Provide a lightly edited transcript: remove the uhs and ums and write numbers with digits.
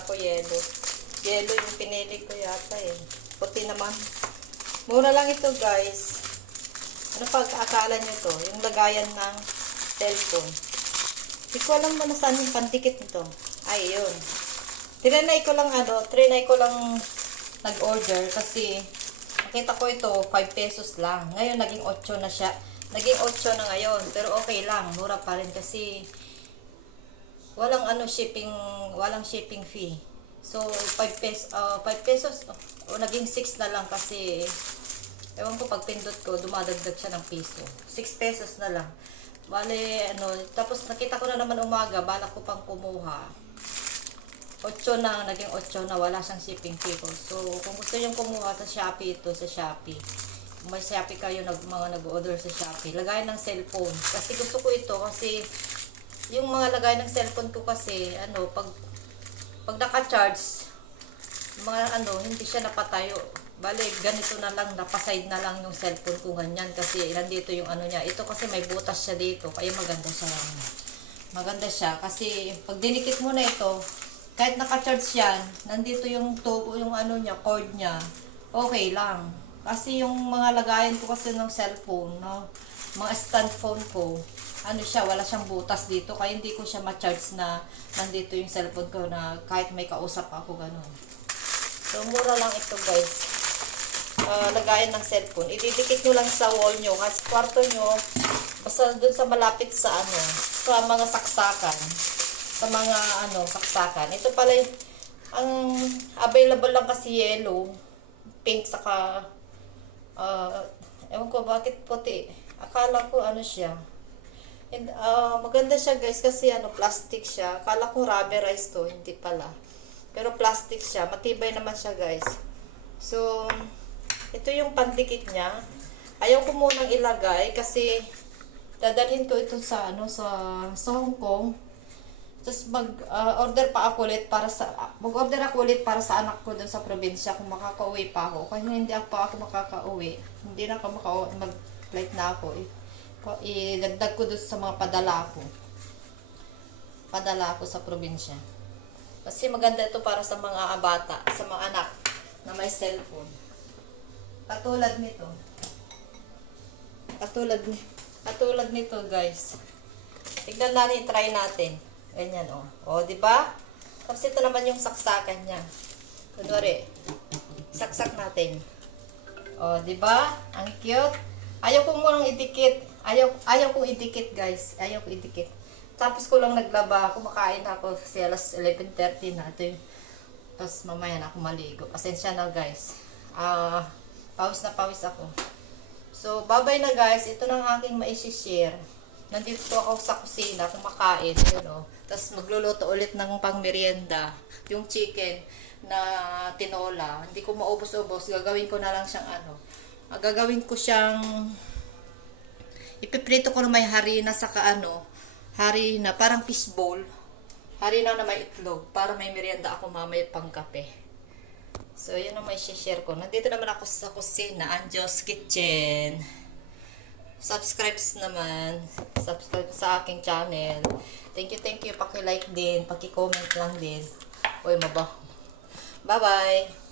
Kala ko yellow. Yellow yung pinili ko yata eh. Puti naman. Mura lang ito guys. Ano pag-akala nyo to? Yung lagayan ng cellphone. Hindi ko alam mo na saan yung pandikit nito. Ay, yun. Trinay ko lang nag-order kasi nakita ko ito, 5 pesos lang. Ngayon, naging 8 na siya. Naging 8 na ngayon. Pero okay lang. Mura pa rin kasi walang shipping fee. So, 5 pesos, naging 6 na lang kasi ewan ko, pag pindot ko, dumadagdag siya ng piso. 6 pesos na lang. Bale, tapos nakita ko na naman umaga, balak ko pang kumuha. 8 na, naging 8 na, wala siyang shipping fee ko. So, kung gusto nyo kumuha sa Shopee, ito sa Shopee. Kung may Shopee kayo, mga nag-order sa Shopee, lagay ng cellphone. Kasi gusto ko ito, kasi yung mga lagay ng cellphone ko kasi, pag naka-charge, hindi siya napatayo. Bale, ganito na lang, napaside na lang yung cellphone ko ganyan kasi nandito yung niya. Ito kasi may butas siya dito, kaya maganda siya. Maganda siya kasi pag dinikit mo na ito, kahit naka-charge yan, nandito yung tubo, yung niya, cord niya, okay lang. Kasi yung mga lagayan ko kasi ng cellphone, mga stand phone ko, wala siyang butas dito, kaya hindi ko siya ma-charge na nandito yung cellphone ko na kahit may kausap ako, ganun. So, mura lang ito guys. Lagayan ng cellphone. Ididikit nyo lang sa wall nyo, sa kwarto nyo, basta dun sa malapit sa sa mga saksakan. Sa mga saksakan. Ito pala ang available lang kasi yellow, pink, saka ewan ko bakit puti. Akala ko siya. And, maganda siya guys kasi plastic siya. Akala ko rubberized to, hindi pala. Pero plastic siya. Matibay naman siya guys. So, ito yung pandikit niya. Ayaw ko munang ilagay kasi dadalhin ko ito sa Hong Kong. Tapos mag-order ako ulit para sa anak ko doon sa probinsya kung makakauwi pa ako. Kasi hindi ako makakauwi. Hindi na ako makauwi. Mag-flight na ako. Idagdag ko doon sa mga padala ko. Padala ko sa probinsya. Kasi maganda ito para sa mga bata, sa mga anak na may cellphone. Katulad nito. Katulad nito, guys. Tignan natin, try natin. Ganyan, di ba? Tapos ito naman yung saksakan niya. Kunwari, saksak natin. Di ba? Ang cute. Ayaw ko munang idikit. Ayaw kong idikit, guys. Ayaw ko idikit. Tapos ko lang naglaba. Kumakain ako kasi alas 11:30 na. Ito yung, tapos mamaya na ako maligo. Pasensya na, guys. Pawis na pawis ako. So, bye-bye na guys. Ito na ang aking maisi-share. Nandito ako sa kusina, kumakain. Tapos magluluto ulit ng pang-merienda. Yung chicken na tinola. Hindi ko maubos-ubos. Gagawin ko na lang siyang gagawin ko siyang ipiprito ko na may harina saka harina, parang fishbowl. Harina na may itlog. Para may merienda ako mamaya pang kape. So, yun ang may share ko. Nandito naman ako sa kusina, Anjo's Kitchen. Subscribe naman. Subscribe sa aking channel. Thank you. Paki-like din. Paki-comment lang din. Uy, mabaho. Bye-bye.